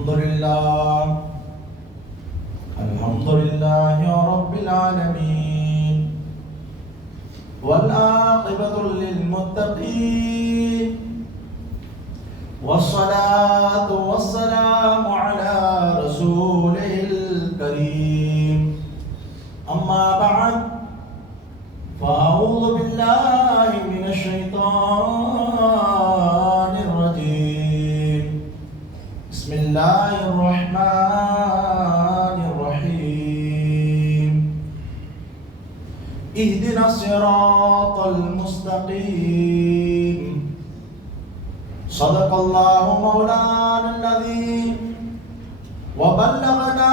الحمد لله رب العالمين والعاقبة للمتقين والصلاة والسلام على رسوله الكريم أما بعد فأعوذ بالله من الشيطان الرجيم بسم الله الرحمن الرحيم اهدنا الصراط المستقيم صدق الله مولانا العظيم وبلغنا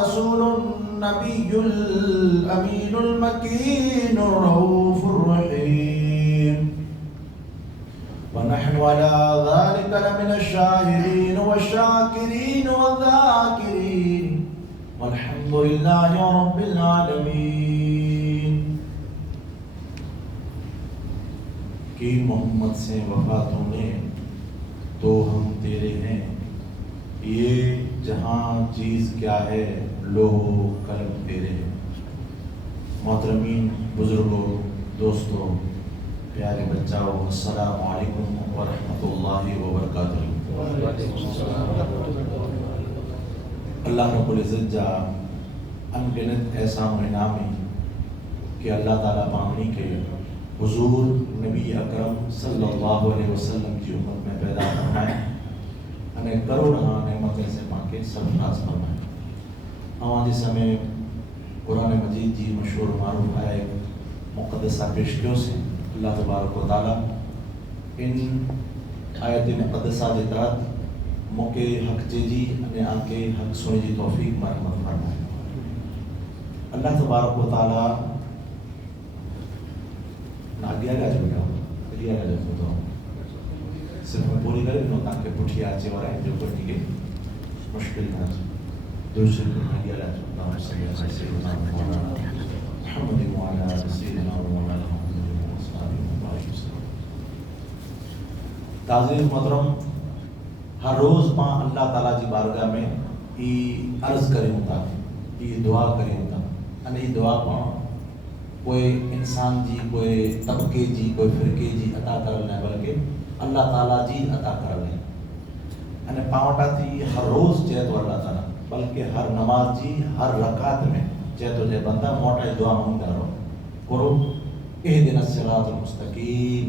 رسول النبي الأمين المكين الرؤوف الرحيم ونحن على ذلك لمن الشاهدين والشاكرين والذاكرين والحمد لله رب العالمين. کہ محمد سے وفات ہونے تو ہم تیرے ہیں، یہ جہاں چیز کیا ہے لوہ قلم تیرے ہیں. محترمین، بزرگوں، دوستوں، پیارے بچاؤ، السلام علیکم ورحمۃ اللہ وبرکاتہ. اللہ رب العزت جا انگنت احسان و انعامی کہ اللہ تعالیٰ پامنی کے حضور نبی اکرم صلی اللہ علیہ وسلم کی امت میں پیدا فرمائے انہیں کروڑا نعمتیں سے پاکے سرفراز فرمائے. آج اس سمے قرآن مجید جی مشہور معروف ہے مقدسہ پیشکیوں سے اللہ تبارک و تعالیٰ ان آیت مقدسہ کے تحت موقع حق جی انہیں آنکے حق سونے جی توفیق مرحمت فرمائے. اللہ تبارک و تعالیٰ آگیا گا جو تو صرف پوری کرے نو تاکہ پٹھی آچے اور آئے جو کرنے کے مشکل نہ دوسرے کو آگیا گا جو نام صلی اللہ علیہ وسلم محمد وعلا رسیلنا وعلا تعظیم محترم ہر روز پاں اللہ تعالیٰ جی بارگاہ میں ای عرض کریں ہوتا ای دعا کریں ہوتا انہیں ای دعا پاں کوئی انسان جی کوئی طبقے جی کوئی فرقے جی عطا کر لیں بلکہ اللہ تعالیٰ جی عطا کر لیں. انہیں پاوٹا تھی ہر روز چاہے تو اللہ تعالیٰ بلکہ ہر نماز جی ہر رکعت میں چاہے تو جے بندہ موٹا دعا مانگتا رہو کرو اہدنا الصراط المستقیم.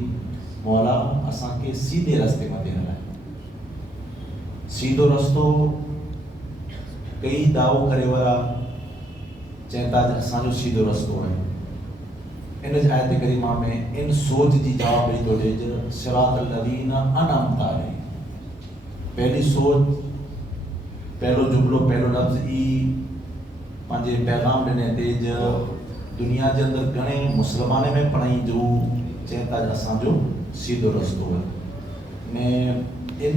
مولا اساں کے سیدھے رستے میں دے رہا ہے. سیدھو رستو کئی دعو کرے ورا چاہتا اساں جو سیدھو رستو ہے. ان آیت کریمہ میں ان سوچ جی جواب بھی تو دے جو صراط الذین انعمت علیہم. پہلی سوچ پہلو جملو پہلو لفظ ای پانچے پیغام دینے تے جو دنیا کے اندر گھنے مسلمانے میں پڑھیں جو چہتا اساں جو سیدھو رستو ہے. میں ان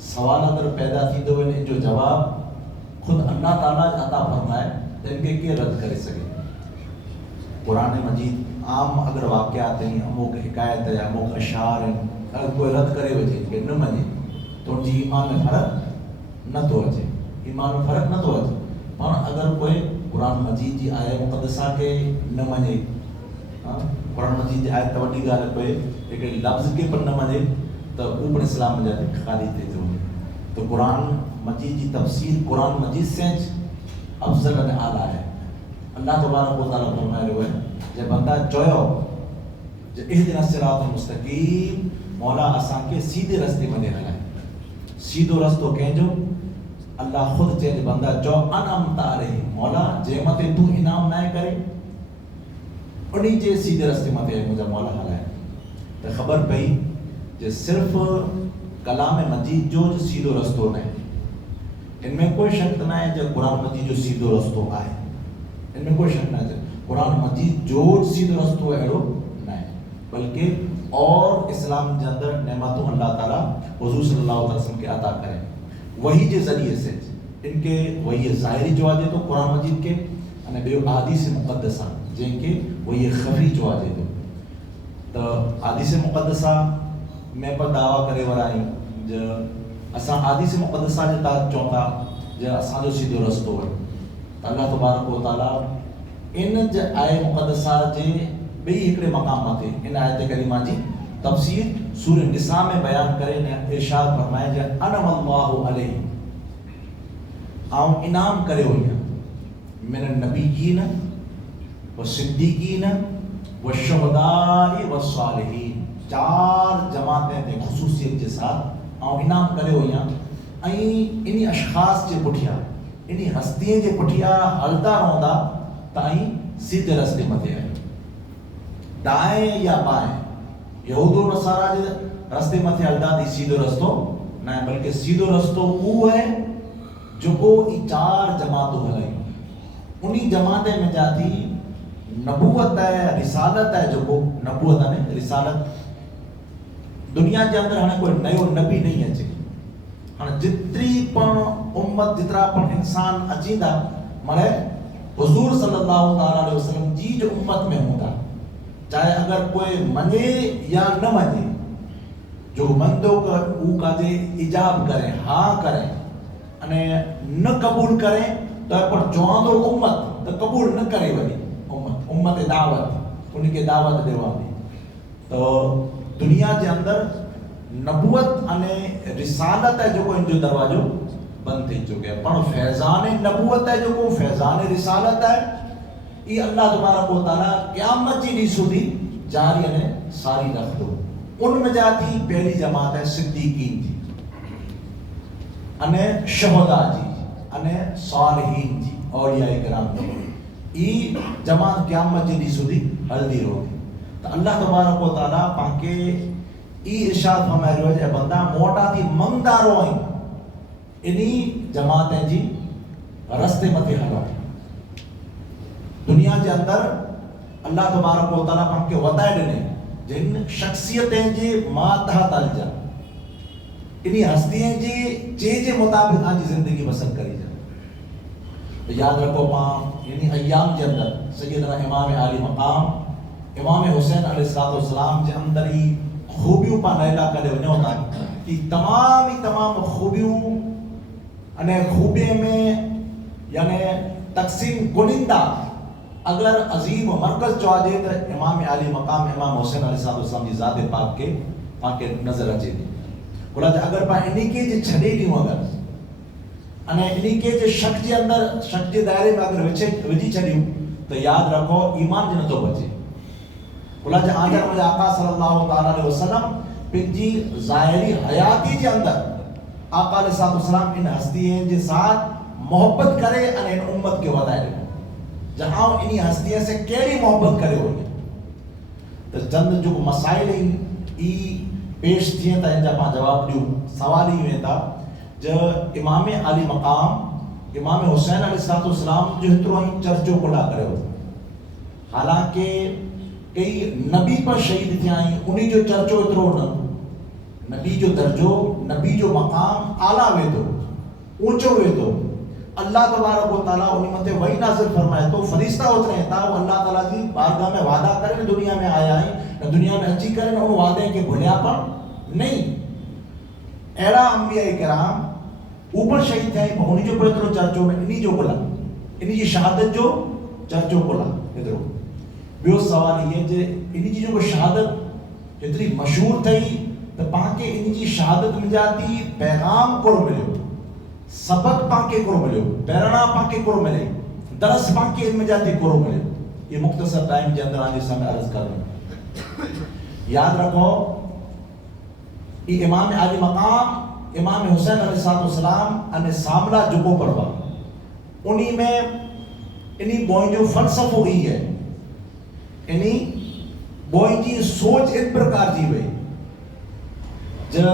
سوال اگر پیدا تھی تو ان جو جواب خود اللہ تعالیٰ عطا فرمائے ان کے رد کرے سکے. قرآن مجید عام اگر واقعات ہیں اموک حکایت ہے اموک اشعار ہیں اگر کوئی رد کرے وجہ کہ نہ مجھے تو ان جی ایمان میں فرق نہ تو وجہ ایمان میں فرق نہ تو وجہ پر اگر کوئی قرآن مجید جی آئے مقدسہ کے نہ مجھے قرآن مجید جی آئے توڑی گا کوئی ایک لفظ کے پر نہ مجھے تو اوپر اسلام میں جاتے خالی تھے تو قرآن مجید جی تفسیر قرآن مجید سے افضل و اعلیٰ ہے. اللہ تبارک و تعالیٰ فرمائے رہے ہیں جب بندہ چوئو جو اہدنا الصراط المستقیم مولا اساں کے سیدھے رستے میں دے رہا ہے. سیدھو رستو کہیں جو اللہ خود چاہے بندہ چو انعمت علیہم مولا جے متے تو انعام نہ کرے انہی جے سیدھے رستے میں دے مجھے مولا حال ہے. تو خبر پئی جو صرف کلام مجید جو سیدھو رستو نہیں ان میں کوئی شک نہ ہے جو قرآن مجید جو سیدھو رستو آئے ان میں کوئی شک نہ ہے قرآن مجید جو سیدھو رستو ہے نہ ہے بلکہ اور اسلام کے اندر نعمتوں اللہ تعالیٰ حضور صلی اللہ علیہ وسلم کے عطا کریں وہی کے ذریعے سے ان کے وہی ظاہری جو آجے تو قرآن مجید کے احادیث مقدسہ جن کے وہی خفی جو آجے تو احادیث مقدسہ میں پر دعویٰ کرے ورائیں جو اساں حدیث مقدسہ جے تحت چون تا جو اساں جو سیدھو رستو ہے تو اللہ تبارک و تعالی ان جے آئے مقدسہ جے بئی ہکڑے مقام متے ان آیت کریمہ جی تفسیر سورہ نساء میں بیان کرے نے ارشاد فرمائے جے انعم اللہ علیہ آؤں انعام کرے ہوئی من النبیین والصدیقین والشہداء والصالحین 4 جماعتیں تے خصوصیت کے ساتھ آؤں انعام کرے ہوئی انہی اشخاص کے پٹھیا انہی ہستیاں کے پٹھیا ہلدا روندا تائیں سیدھے رستے متے آئے دائیں یا بائیں یہود و نصارہ کے رستے متے ہلدا دی سیدھو رستو نہ بلکہ سیدھو رستو وہ ہے جو کو 4 جماعتوں ہلائی انہی جماعتیں میں جاتی نبوت ہے رسالت ہے جو کو نبوت ہے رسالت دنیا کے اندر ہمیں کوئی نئے نبی نہیں ہے ہاں جتری پن امت جترا پن انسان اچیندا مرے حضور صلی اللہ علیہ وسلم جی جو امت میں ہوتا چاہے اگر کوئی منے یا نہ منے جو مندو کا او کا جے ایجاب کریں ہاں کریں انے نہ قبول کریں تو پر جواندو امت تو قبول نہ کرے ولی امت دعوت ان کے دعوت دیوا دی تو دنیا کے اندر نبوت انے رسالت ہے جو کو ان جو دروازو بند تھی چکے پر فیضان نبوت ہے جو کو فیضان رسالت ہے یہ اللہ تبارک و تعالیٰ قیامت جی نہیں سودی جاری انے ساری رکھ دو ان میں جاتی پہلی جماعت ہے صدیقین جی انے شہداء جی انے صالحین جی اولیاء کرام جی ای جماعت قیامت جی نہیں سودی ہلدی ہوگی تو اللہ تبارک و تعالیٰ پاکے ای ارشاد فرمائے رہے جے بندہ موٹا تھی منگدارو آئیں انہی جماعتیں جی رستے متے ہلو دنیا کے اندر اللہ تبارک و تعالیٰ پاکے وطائے دینے جن شخصیتیں جی ماتحت الجا انہی ہستیاں جی جے مطابق آنجی زندگی بسر کری جائے تو یاد رکھو پاں یعنی ایام کے اندر سیدنا امام عالی مقام امام حسین علیہ السلام کے اندر ہی خوبیوں پا نیلا کرے ونیو ہوتا ہے کہ تمام خوبیوں انے خوبی میں یعنی تقسیم کنندہ اگر عظیم مرکز جو آجے تو امام عالی مقام امام حسین علیہ السلام کی ذات پاک کے نظر اچے دی بولا اگر پا انہی کے جو چھڑے دیوں اگر انے انہی کے جو شک جے اندر شک جے دائرے میں اگر وجی چھڑیوں تو یاد رکھو ایمان جنہ تو بچے بولا آجر مجھے آقا صلی اللہ علیہ وسلم پنجی ظاہری حیاتی کے اندر آقا علیہ السلام ان ہستیاں کے ساتھ محبت کرے انے ان امت کے وضائے دے جہاں انہی ہستیاں سے کیڑی محبت کرے ہوئے تو چند جو مسائل ای پیش تھے تا ان جا جواب دیوں سوال ہی ہوئے تھا جو امام علی مقام امام حسین علیہ السلام جو ہتروں ہی چرچوں کو لا کرے ہوئے حالانکہ کئی نبی پر شہید تھے آئیں انہی جو چرچوں ہتروں نا نبی جو درجو نبی جو مقام آلہ ہوئے تو اونچو ہوئے تو اللہ تبارک و تعالیٰ انہی متے وہی نازل فرمائے تو فرشتہ ہوتے ہیں تا وہ اللہ تعالیٰ کی بارگاہ میں وعدہ کریں دنیا میں آیا ہیں نہ دنیا میں اچھی کریں نہ ان وعدے کے بھلیا پر نہیں ایڑا انبیاء کرام اوپر شہید تھے انہی جو پرترو چرچوں میں انہی جو بلا انہی جی شہادت جو چرچوں بلا ادھرو بیو سوال یہ جو انہی جی جو شہادت اتنی مشہور تھی تو پاکے انہی جی شہادت مل جاتی پیغام کو ملے سبق پاکے کو ملے پیرنا پاکے کو ملے درس پاکے ان میں جاتی کو ملے یہ مختصر ٹائم کے اندر آنے سامنے عرض کر رہا ہوں یاد رکھو یہ امام علی مقام امام حسین علیہ السلام انہیں ساملہ جکو پڑھوا انہی میں انہی بوئیں جو فلسف ہو گئی ہے انہی بوئیں جی سوچ ان پرکار جی ہوئے جو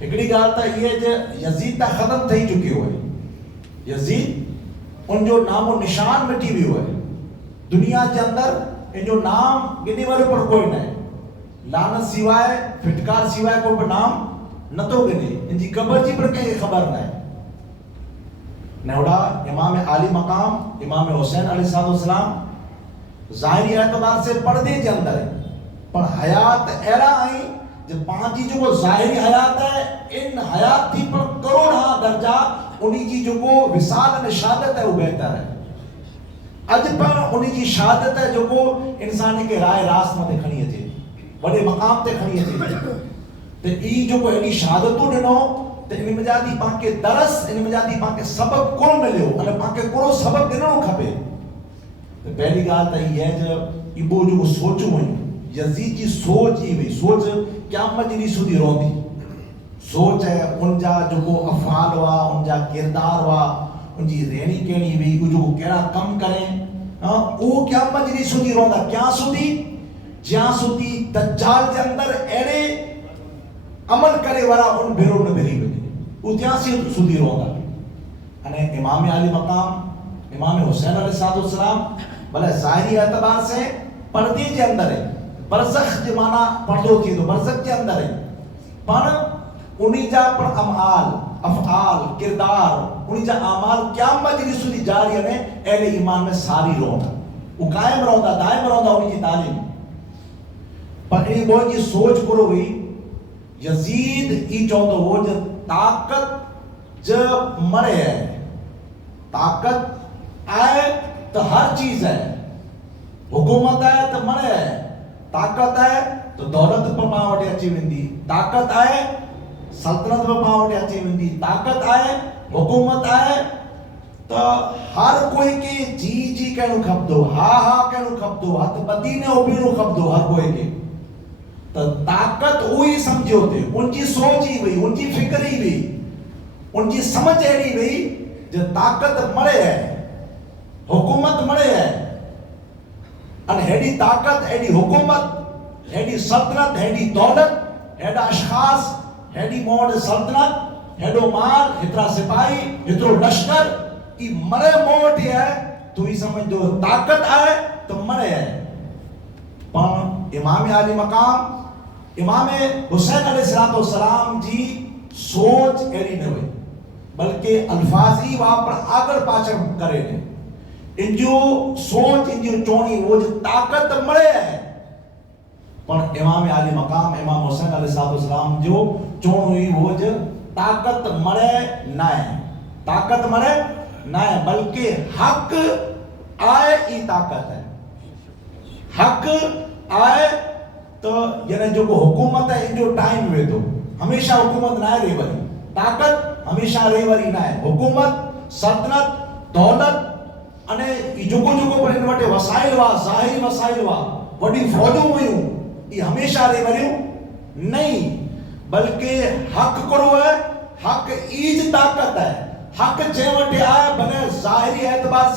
ایکڑی گالتا یہ جو یزید تا ختم تھی چکی ہوئے یزید ان جو نام و نشان مٹی بھی ہوئے دنیا کے اندر ان جو نام گنی والے پر کوئی نہیں لعنت سوائے پھٹکار سوائے کوئی پر نام نہ تو گنی ان جی قبر جی پر کہیں خبر نہیں نہوڑا امام عالی مقام امام حسین علیہ السلام ظاہری اعتبار سے پردے کے اندر ہے پر حیات ایڑا آئی جو پانچی جو کو ظاہری حیات ہے ان حیات تھی پر کروڑا درجہ انہی کی جو کو وصال شہادت ہے وہ بہتر ہے. اج پر انہی کی شہادت ہے جو کو انسانی کے رائے راست میں کھڑی اچے بڑے مقام تے کھڑی اچے تے ای جو کو انہی شہادتوں ڈنو تے ان میں جاتی پاں کے درس ان میں جاتی پاں کے سبب کون ملے ہو انہیں پاں کے کرو سبب ڈنو کھپے. تے پہلی گال تا یہ ہے جب ایبو جو کو سوچو ہیں یزید کی سوچ ہی ہوئی سوچ قیامت جی سودی روندی سوچ ہے ان جا جو کو افعال ہوا ان جا کردار ہوا ان جی رہنی کہنی ہوئی جو کو کہنا کم کریں وہ قیامت جی سودی روندا کیا سودی جہاں سودی دجال کے اندر ایڑے عمل کرے ورا ان بھیرو نہ بھری بنے وہ تیاں سے سودی روندا. یعنی امام علی مقام امام حسین علیہ السلام بلے ظاہری اعتبار سے پردے کے اندر ہے برزخ جو مانا پردو تھی تو برزخ کے اندر ہے پر انہی جا پر افعال کردار انہی جا اعمال قیامت جی سودی جاری ہے اہل ایمان میں ساری روندا وہ قائم روندا دائم روندا انہی کی تعلیم پر انہی بہت کی سوچ کرو ہوئی یزید ای چاہتا وہ جو طاقت جو مرے ہے طاقت آئے تو ہر چیز ہے حکومت ہے تو مرے ہے طاقت ہے تو دولت پر پاں وٹے اچھی وندی طاقت آئے سلطنت پر پاں وٹے اچھی وندی طاقت آئے حکومت آئے تو ہر کوئی کے جی کہنو کھپ دو ہاں کہنو کھپ دو ہاتھ بدینے اوپینو کھپ دو ہر کوئی کے تو طاقت وہی سمجھے ہوتے ان کی سوچ ہی ہوئی ان کی فکر ہی ہوئی ان کی سمجھ ایڑی ہوئی جو طاقت مرے ہے حکومت مرے ہے ان ہیڈی طاقت ہیڈی حکومت ہیڈی سلطنت ہیڈی دولت ہیڈا اشخاص ہیڈی موڑ سلطنت ہیڈو مال ہترا سپاہی ہترو لشکر ای مرے موڑ ہے تو ہی سمجھ دو طاقت آئے تو مرے ہے. پر امام علی مقام امام حسین علیہ السلام جی سوچ ایڑی نہ ہوئی بلکہ الفاظی وہاں پر آگر پاچر کرے نے ان جو سوچ ان جو چونی وہ جو طاقت مرے ہے پر امام علی مقام امام حسین علیہ السلام جو چون ہوئی وہ جو طاقت مرے نہ ہے طاقت مرے نہ ہے بلکہ حق آئے ای طاقت ہے حق آئے تو یعنی جو کو حکومت ہے ان جو ٹائم ہوئے تو ہمیشہ حکومت نہ ہے ریوری طاقت ہمیشہ ریوری نہ ہے حکومت سلطنت دولت અને જુગો પર ઇન માટે વસાઈલ વા ઝાહિરી વસાઈલ વા વડી ફોજો હોયું એ હંમેશા રે વર્યું નહીં બલકે હક કરો હે હક ઈજ તાકાત હે હક જે વટે આય બને ઝાહિરી એતબાર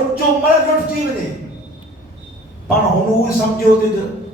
ઉચ્ચો મળ લટકી વને પણ હુનું સમજ્યો તે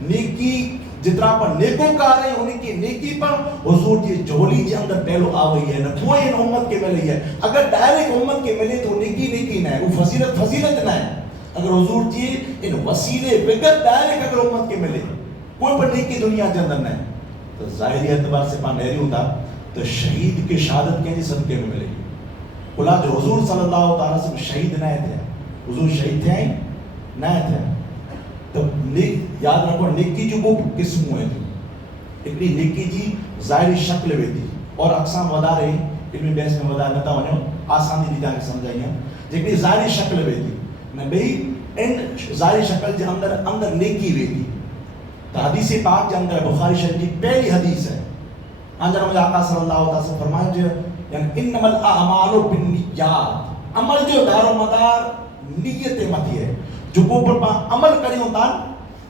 نیکی جترا پر نیکوکار ہے ان کی نیکی پر حضور جی جھولی کے اندر پہلو آ گئی ہے نہ کوئی ان امت کے ملی ہے. اگر ڈائریکٹ امت کے ملے تو نیکی نہ ہے, وہ فضیلت نہ ہے. اگر حضور جی ان وسیلے بغیر ڈائریکٹ اگر امت کے ملے کوئی پر نیکی دنیا کے اندر نہ ہے تو ظاہری اعتبار سے پان نہری ہوتا تو شہید کی شہادت کے صدقے میں ملے گی. بولا جو حضور صلی اللہ تعالیٰ سے شہید نہ تھے, حضور شہید تھے نہ تھے. تو یاد رکھو نیکی جو وہ قسم ہوئے تھے. ایک نیکی جی ظاہری شکل ہوئی تھی اور اقسام ودا رہی علمی بحث میں ودا نتا ونو آسانی دی جانے سمجھائی ہیں جتنی ظاہری شکل ہوئی تھی نہ بھئی ان ظاہری شکل کے اندر نیکی ہوئی تھی. تو حدیث پاک کے اندر بخاری شریف کی پہلی حدیث ہے اندر مجھے آقا صلی اللہ علیہ وسلم فرمائے جو یعنی انما الاعمال بالنیات, عمل جو دار و مدار نیت متی ہے. جو کو پر پا عمل کری ہوتا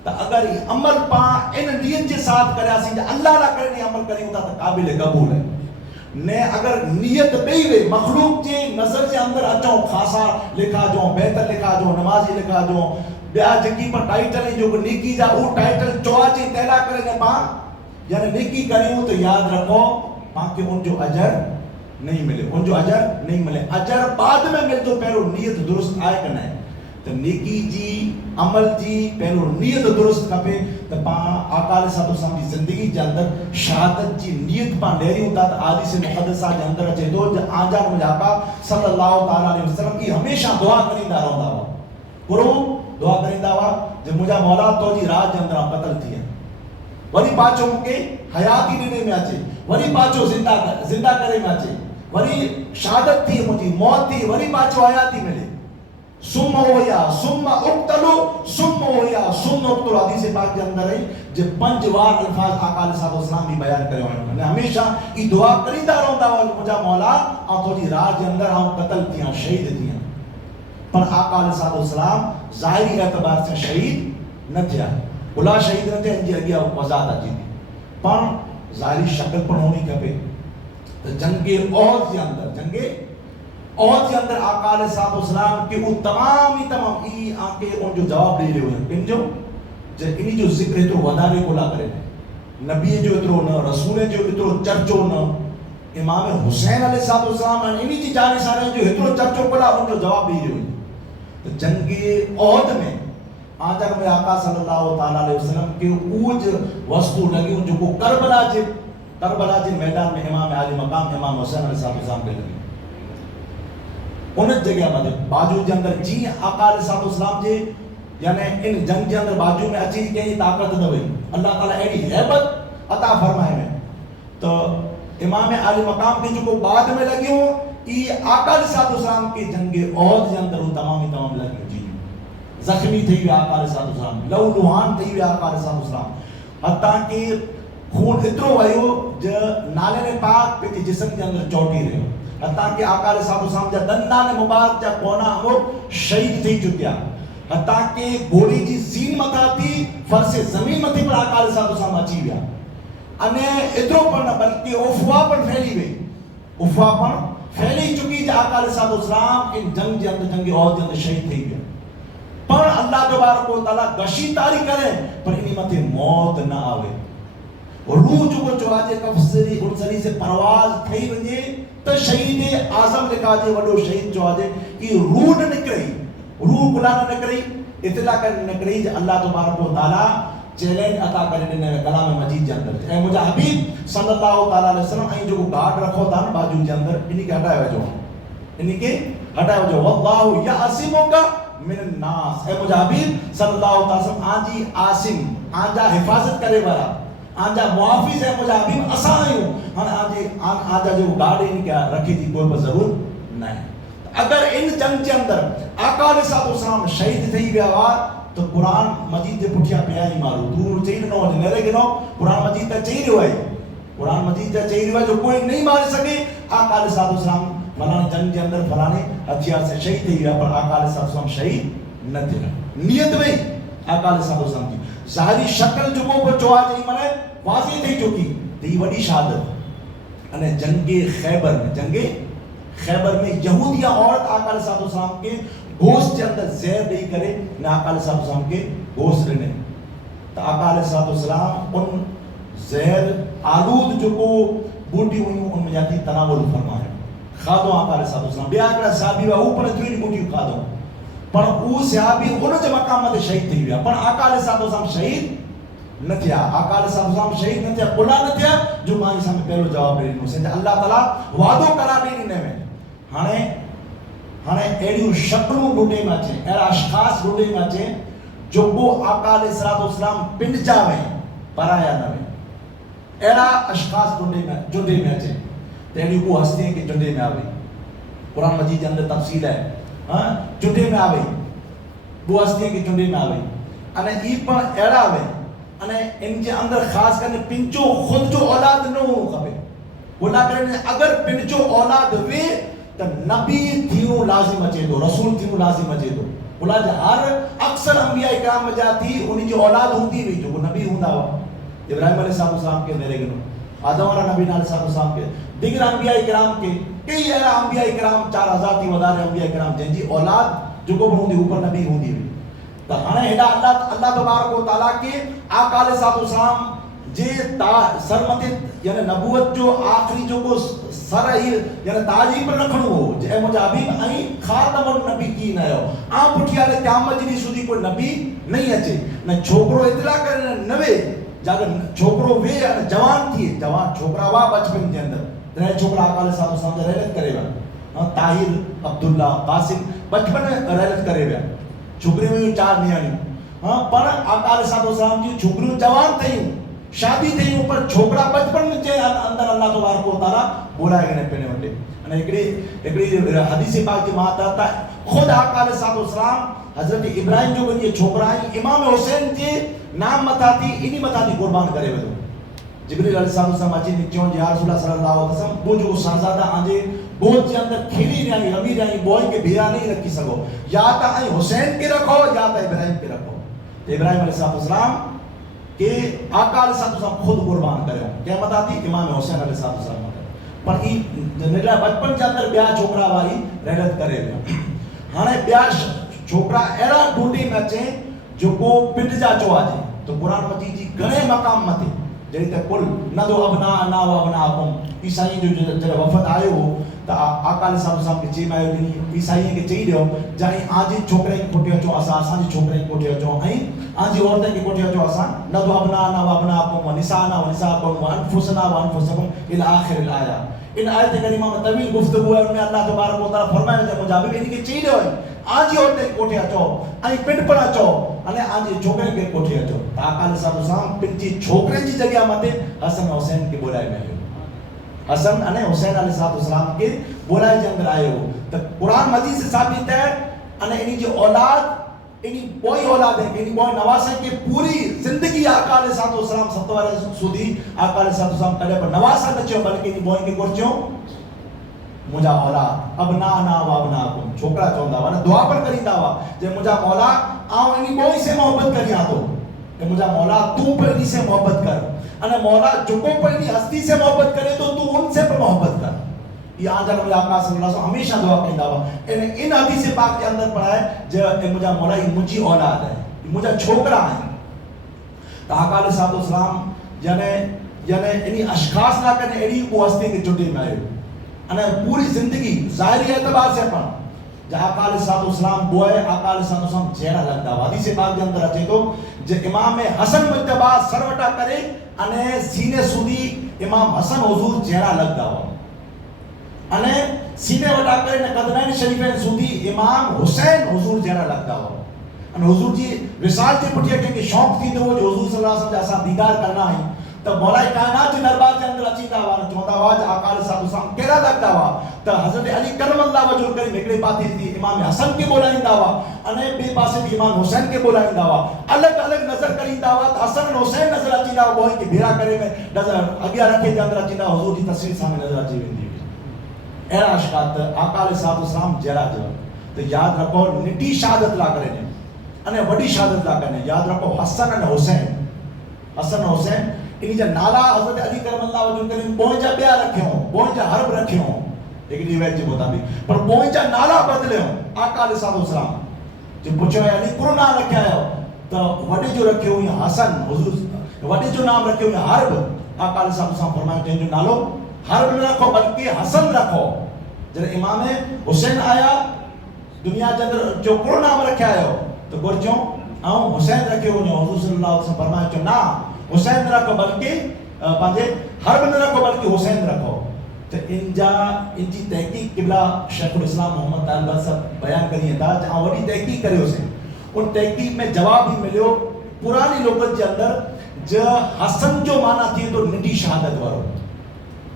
تو اگر یہ عمل پا ان نیت کے ساتھ کریا سی اللہ نہ کرنے عمل کری ہوتا تو قابل قبول ہے. نے اگر نیت بئی وے مخلوق کے نظر سے اندر اچھو خاصا لکھا جو بہتر لکھا جو نمازی لکھا جو بیا جکی پر ٹائٹل جو نیکی جا وہ ٹائٹل چوا چی تیلا کرے پا یعنی نیکی کریوں تو یاد رکھو پا کہ ان جو اجر نہیں ملے, ان جو اجر نہیں ملے. اجر بعد میں مل تو پہلو نیت درست آئے کہ نہیں. تو نیکی جی عمل جی پہلو نیت درست کپے تو پا آقا علیہ السلام کی زندگی کے اندر شہادت جی نیت پا لیری ہوتا تو آدھی سے مقدسہ کے اندر اچھے دو آجان مجھے آقا صلی اللہ علیہ وسلم کی ہمیشہ دعا کریں دا رہا ہوا کرو دعا کریں دا ہوا جب مجھے مولا تو جی راج کے اندر قتل تھی ہے وری پاچو مکے حیاتی دینے میں آچے وری پاچو زندہ کرے میں آچے وری شہادت تھی مجھے موت تھی وری پاچو حیاتی ملے سم ہویا سم اقتلو سم ہویا سم اقتلو حدیث پاک کے اندر ہے جب 5 بار الفاظ آقا علیہ السلام بھی بیان کرے ہوئے ہیں. ہمیشہ یہ دعا کریندہ رہتا ہوا مجھا مولا آن تو جی راج اندر آن قتل تیاں شہید تیاں پر آقا علیہ السلام ظاہری اعتبار سے شہید نہ تھیا بلا شہید نہ تھے انجی اگیا وزاد آجی تھی پر ظاہری شکل پر ہونی کبھے جنگ احد کے اندر آقا علیہ السلام کے وہ تمام ای آنکے ان جو جواب دے رہے ہوئے ہیں ان جو انہی جو ذکر ہے تو ودارے کو لا کرے نبی جو اترو نہ رسول جو اترو چرچو نہ امام حسین علیہ السلام انہی جی جانے سارے جو اترو چرچو کو لا ان جو جواب دے رہے ہوئے ہیں. تو جنگ احد میں آجا میں آقا صلی اللہ علیہ وسلم کے اوج وستو لگی ان جو کو کربلا جن میدان میں امام عالی مقام امام حسین علیہ السلام کے لگی انت جگہ مدد باجو کے اندر جی آقا علیہ السلام جی یعنی ان جنگ کے اندر باجو میں اچھی کہیں طاقت نہ ہوئی اللہ تعالیٰ ایڈی حیبت عطا فرمائے میں. تو امام عالی مقام کے جو کو بعد میں لگی ہوں یہ آقا علیہ السلام کی جنگ احد کے اندر وہ تمام لگی ہوں جی زخمی تھی ہوئی آقا علیہ السلام لہو لوہان تھی ہوئی آقا علیہ السلام حتیٰ کہ خون اترو ویو جو نالے پاک پہ جسم کے اندر چوٹی رہے حتیٰ کہ آقا علیہ السلام جا دندان مبارک جا کونا وہ شہید تھی چکیا حتیٰ کہ گوڑی جی زین متا تھی فرس زمین متی پر آقا علیہ السلام اچھی گیا انہیں اترو پر نہ بلکہ افواہ پر پھیلی ہوئی افواہ پر پھیلی چکی جا آقا علیہ السلام ان جنگ کے اندر جنگ اور جنگ شہید تھی گیا پر اللہ تبارک و تعالیٰ گشی تاری کرے پر انہی متے موت نہ آوے روح جو کو چواجے کفسری انسری سے پرواز تھی ونجے تو شہید اعظم لکھا جے وڈو شہید چواجے کہ روح نہ نکری روح کلا نہ نکری اطلاع کر نکری جے اللہ تبارک و تعالیٰ چیلنج عطا کرنے نے کلام مجید کے اندر اے مجھے حبیب صلی اللہ علیہ وسلم این جو گارڈ رکھو تھا نا باجو کے اندر انہی کے ہٹائے وجہ انہی کے ہٹائے وجہ واللہ یعصمک من الناس اے مجھے حبیب صلی اللہ علیہ وسلم آنجی عاصم آنجا حفاظت کرے بارا آنجا محافظ ہے مجھے حبیب اساں ہوں آنجا جو گاڑی نہیں کیا رکھی تھی کوئی پر ضرور نہیں. اگر ان جنگ کے اندر آقا علیہ السلام شہید تھی گیا ہوا تو قرآن مجید دے پٹھیا پیا ہی مارو دور چاہیے نو نیرے گنو قرآن مجید تا چاہیے رہا ہے قرآن مجید تا چاہیے رہا ہے جو کوئی نہیں مار سکے آقا علیہ السلام فلانے جنگ کے اندر فلانے ہتھیار سے شہید تھی گیا پر آقا علیہ السلام شہید نہ تھے نیت میں آقا علیہ السلام کی ظاہری شکل جو کو چوہا جائی منے واضح تھی چکی تھی وڈی شہادت انہیں جنگ خیبر میں یہودیہ عورت آقا علیہ السلام کے گوشت کے اندر زہر نہیں کرے نہ آقا علیہ السلام کے گوشت رہنے تو آقا علیہ السلام ان زہر آلود جو کو بوٹی ہوئی ان میں جاتی تناول فرمایا کھادو آقا علیہ السلام بیا کڑا صحابی وا اوپر تری بوٹی کھادو پر او صحابی ان جو مقام تے شہید تھی ویا پر آقا علیہ السلام شہید نہ تھیا آقا علیہ السلام شہید نہ تھیا بلا نہ تھیا جو ماں سامنے پہلو جواب ڈینو سے اللہ تعالی وعدو کرا ڈینی نے میں ہنے ایڑیوں شکلوں ڈوڈے میں اچھے ایڑا اشخاص ڈوڈے میں اچھے جو کو آقا علیہ السلام پنڈ جاویں پرایا نہ ویں ایڑا اشخاص ڈوڈے میں اچھے تیڑیوں کو ہستے ہیں کہ جنڈے میں آویں قرآن مجید کے اندر تفصیل ہے جنڈے میں آویں وہ ہستے ہیں کہ جنڈے میں آویں انہیں ای پر ایڑا آویں انہیں ان کے اندر خاص کرنے پنچو خود جو اولاد نہ ہو کبھی اللہ کرنے اگر پنچو اولاد وے تو نبی تھیوں لازم اچے دو رسول تھیوں لازم اچے دو اللہ جا ہر اکثر انبیاء اکرام میں جاتی انہی جو اولاد ہوتی ہوئی جو نبی ہوندہ ہوا ابراہیم علیہ السلام کے میرے گنو آدم علیہ نبی علیہ السلام کے دیگر انبیاء اکرام کے کئی ایرہ انبیاء اکرام 4000 تھی ودار انبیاء اکرام جن جی اولاد جو کو ہوندی اوپر نبی ہوندی ہوئی تو ہنے ہیڈا اللہ تبارک و تعالیٰ کے آقا علیہ السلام جے سرمت یعنی نبوت جو آخری جو کو سر یعنی تاجی پر رکھنو ہو جے مجھے حبیب آئی خاتم النبی کی نہ ہو آپ اٹھیا لے قیامت جنی سودی کوئی نبی نہیں اچے نہ چھوکرو اطلاع کرنے نوے جاگر چھوکرو وے جوان تھی جوان چھوکرا وا بچپن کے اندر رہے چھوکرا آقا علیہ السلام دے رہلت کرے گا طاہر عبداللہ قاسم بچپن میں رہلت کرے گا چھوکری میں چار نیانی پر آقا علیہ السلام کی چھوکری جوان تھیں شادی تھیں پر چھوکرا بچپن میں جے اندر اللہ تبارک و تعالیٰ بولا ہے پینے وٹے ایکڑی حدیث پاک کی مات آتا ہے خود آقا علیہ السلام حضرت ابراہیم جو بنی چھوکرا ہے امام حسین جی نام متا تھی انہی متا تھی قربان کرے ہوئے جبریل علیہ السلام اچھی نکچوں جی رسول اللہ صلی اللہ علیہ وسلم وہ جو شہزادہ آنجے بہت کے اندر کھیلی رہی رمی رہی بوئی کے بھیرا نہیں رکھی سکو یا تا حسین کے رکھو یا تا ابراہیم کے رکھو تو ابراہیم علیہ السلام کہ آقا علیہ السلام خود قربان کرے ہوں کیا متا تھی امام حسین علیہ السلام پر ای نڈا بچپن کے اندر بیا چھوکرا وائی رہلت کرے ہوئے ہانے بیا چھوکرا ایرا ڈھونڈی میں اچھے جو کو پنڈ جا چو آجے تو قرآن مجید جی گھنے مقام متے جڑی تے کل ندو ابنا و ابناکم عیسائی جو جڑا وفد آئے ہو تا آقا علیہ السلام کے چیم آئے ہو عیسائی کے چاہی دیو جائیں آجی چھوکرے کی کوٹی اچو آسان جی چھوکرے کی کوٹی اچو آجی عورتیں کی کوٹی اچو آسان ندو ابنا و ابناکم و نسانا و نساکم و انفسنا و انفسکم الآخر الآیہ ان آیت کریمہ میں طویل گفتگو ہے ان میں اللہ تبارک و تعالیٰ فرمائے جب مجابب ان کے چاہی دیو آجی عورتیں کی کوٹی اچو آجی پنڈ پر اچو آجی چھوکرے کی کوٹی اچو تا آقا علیہ السلام پنڈ جی چھوکرے جی جگہ متے حسن حسین کے بولائے میں ہو حسن حسین علیہ السلام کے بولائے جے اندر آئے ہو تو قرآن مجید سے ثابت ہے انہی جو اولاد انہی بوئی اولاد ہے انہی بوئی نواسے کے پوری زندگی آقا علیہ السلام ستوارے سودی آقا علیہ السلام کڑے پر نواسا نچے بلکہ انہی بوئی کے گرچوں مجھا مولا ابنانا و ابناکم چھوکرا چوندہ ہوا دعا پر کریں ہوا جب مجھا مولا آؤں انہی بوئی سے محبت کری آتو کہ مجھا مولا تو پر انہی سے محبت کر انہا مولا جکو پر انہی ہستی سے محبت کرے تو ان سے پر محبت کر یہ آجا نبی آقا صلی اللہ علیہ وسلم ہمیشہ دعا کریں ہوا ان حدیث پاک کے اندر پڑھا ہے جب مجھا مولا یہ مجھے اولاد ہے یہ مجھا چھوکرا ہے تو آقا علیہ السلام یعنی انہی اشخاص نہ کرنے ایڈی کو ہستے کے چھوٹے میں آئے پوری زندگی ظاہری اعتبار سے پڑھ جہاں آقا علیہ السلام بوئے آقا علیہ السلام چہرہ لگتا ہوا حدیث پاک کے اندر اچھے تو جو امام حسن مجتبہ سروٹا کرے انہیں سینے سودی امام حسن حضور چہرہ لگتا ہوا انہیں سینے وٹا کرے قدرین شریفین سودی امام حسین حضور چہرہ لگتا ہوا انہیں حضور جی وصال کے پٹھیا کہ شوق تھی تو وہ جو حضور صلی اللہ علیہ وسلم جیسا دیدار کرنا ہے تو مولا کائنات کے دربار کے اندر اچھی ہوا چوندہ ہوا جو آقا علیہ السلام کہہ لگتا ہوا تو حضرت علی کرم اللہ وجہ کریم ایکڑے باتیں تھی امام حسن کے بولائندہ ہوا انہیں بے پاسے بھی امام حسین کے بولائندہ ہوا الگ الگ نظر کریندہ ہوا تو حسن حسین نظر اچھی ہوا بوئی کے بھیرا کرے میں نظر اگیا رکھے کے اندر اچھی حضور کی تصویر سامنے نظر اچھی ہوئی ایرا اشکات آقا علیہ السلام جرا جو تو یاد رکھو نٹی شہادت لا کرنے انہیں وڈی شہادت لا کرنے یاد رکھو حسن حسین انہی جا نالا حضرت علی کرم اللہ وجہ کریم بوئی جا بیا رکھے ہوں بوئی جا حرب رکھے ہوں لیکن یہ ویجہ بتا بھی پر بوئی جا نالا بدلے ہوں آقا علیہ السلام جب پوچھو ہے علی کرو نام رکھے آئے ہو تو وڈے جو رکھے ہوئے حسن حضور وڈے جو نام رکھے ہوئے حرب آقا صاحب صاحب فرمائے جن جو نالو حرب نہ رکھو بلکہ حسن رکھو. جب امام حسین آیا دنیا کے اندر جو کو نام رکھے آئے تو گر چوں آؤں حسین رکھے ہوئے حضور صلی اللہ علیہ وسلم فرمائے چوں نا حسین نہ رکھو بلکہ پانچے حرب نہ رکھو بلکہ حسین رکھو. تو ان جی تحقیق قبلہ شیخ الاسلام محمد طالبہ صاحب بیان کریے تھا جہاں وڈی تحقیق کرے اسے ان تحقیق میں جواب بھی ملیو پرانی لغت کے اندر جو حسن جو معنی تھی تو نڈی شہادت وارو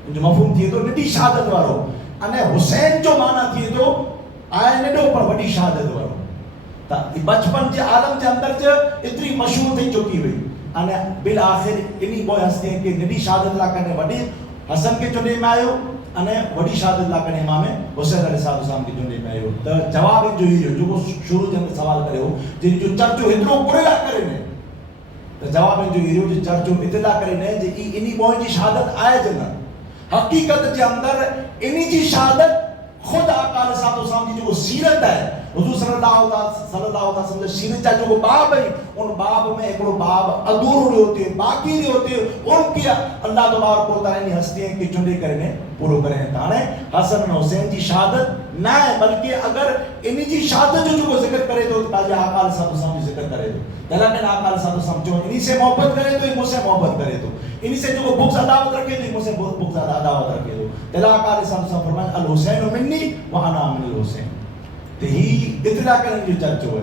جو مفہوم تھی تو نڈی شہادت وارو انے حسین جو معنی تھی تو آئے نڈو پر وڈی شہادت وارو. تا بچپن کے عالم کے اندر جو اتنی مشہور تھی چکی ہوئی انے بالآخر انہی بوئے ہستے ہیں کہ نڈی شہادت لا کرنے وڈی حسن کے چنڈے میں آئے ہو انے وڈی شہادت لا کرنے امام حسین علیہ السلام کے چنڈے میں آئے ہو. تو جواب جو ہی جو کو شروع کے اندر سوال کرے ہو جن جو چرچو اتنو کرلا کرے نے تو جواب جو ہی جو چرچو اطلاع کرے نے جی انہی بوئے جی شہادت آئے جنہ حقیقت کے اندر انہی جی شہادت خود آقا علیہ السلام کی جو سیرت ہے حضور صلی اللہ علیہ وسلم سیرت ہے جو باب ہے ان باب میں ایک باب ادھور ہوتے ہیں باقی نہیں ہوتے ان کی اللہ تبارک و تعالی نے ہستی ہیں کہ چنڈے کرنے پورو کریں تانے حسن حسین کی شہادت نہ ہے بلکہ اگر انہی جی شہادت جو ذکر کرے تو تاجہ آقا علیہ السلام کی ذکر کرے تو دلہ میں آقا علیہ السلام جو انہی سے محبت کرے تو مجھ سے محبت کرے تو انہی سے جو بغض عداوت رکھے تو مجھ سے بغض عداوت رکھے تو دلہ آقا علیہ السلام فرمائے الحسین منی وانا من الحسین. تو ہی اطلاع کرنے جو چرچو ہے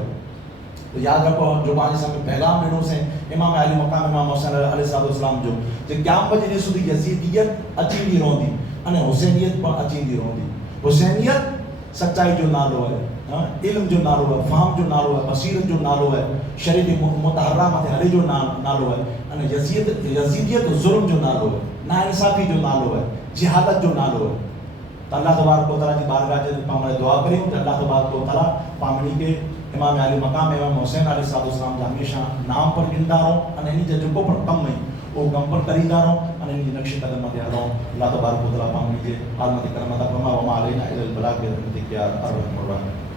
تو یاد رکھو جو بانی صاحب میں پیغام ڈنو سے امام علی مقام امام حسین علیہ السلام جو قیام بجے نے سودی یزیدیت اچھی دی رون دی انے حسینیت پر اچھی دی رون دی. حسینیت سچائی جو نالو ہے علم جو نالو ہے فہم جو نالو ہے بصیرت جو نالو ہے شریعت متحرہ مت ہلے جو نالو ہے انے یزیدیت ظلم جو نالو ہے ناانصافی جو نالو ہے جہالت جو نالو ہے. تو اللہ تبارک و تعالیٰ کی بارگاہ جب پامنے دعا کریں تو اللہ تبارک و تعالیٰ پامنی کے امام علی مقام امام حسین علیہ السلام جو ہمیشہ نام پر گندہ رہو انہیں جو جگہ پر کم میں وہ کم پر کریدہ رہو انہیں نقش قدم مت رہو. اللہ تبارک و تعالیٰ پامنی کے عالمت کرمتہ فرما وما علینا الا البلاغ الرحمت کیا الرحمن الرحیم.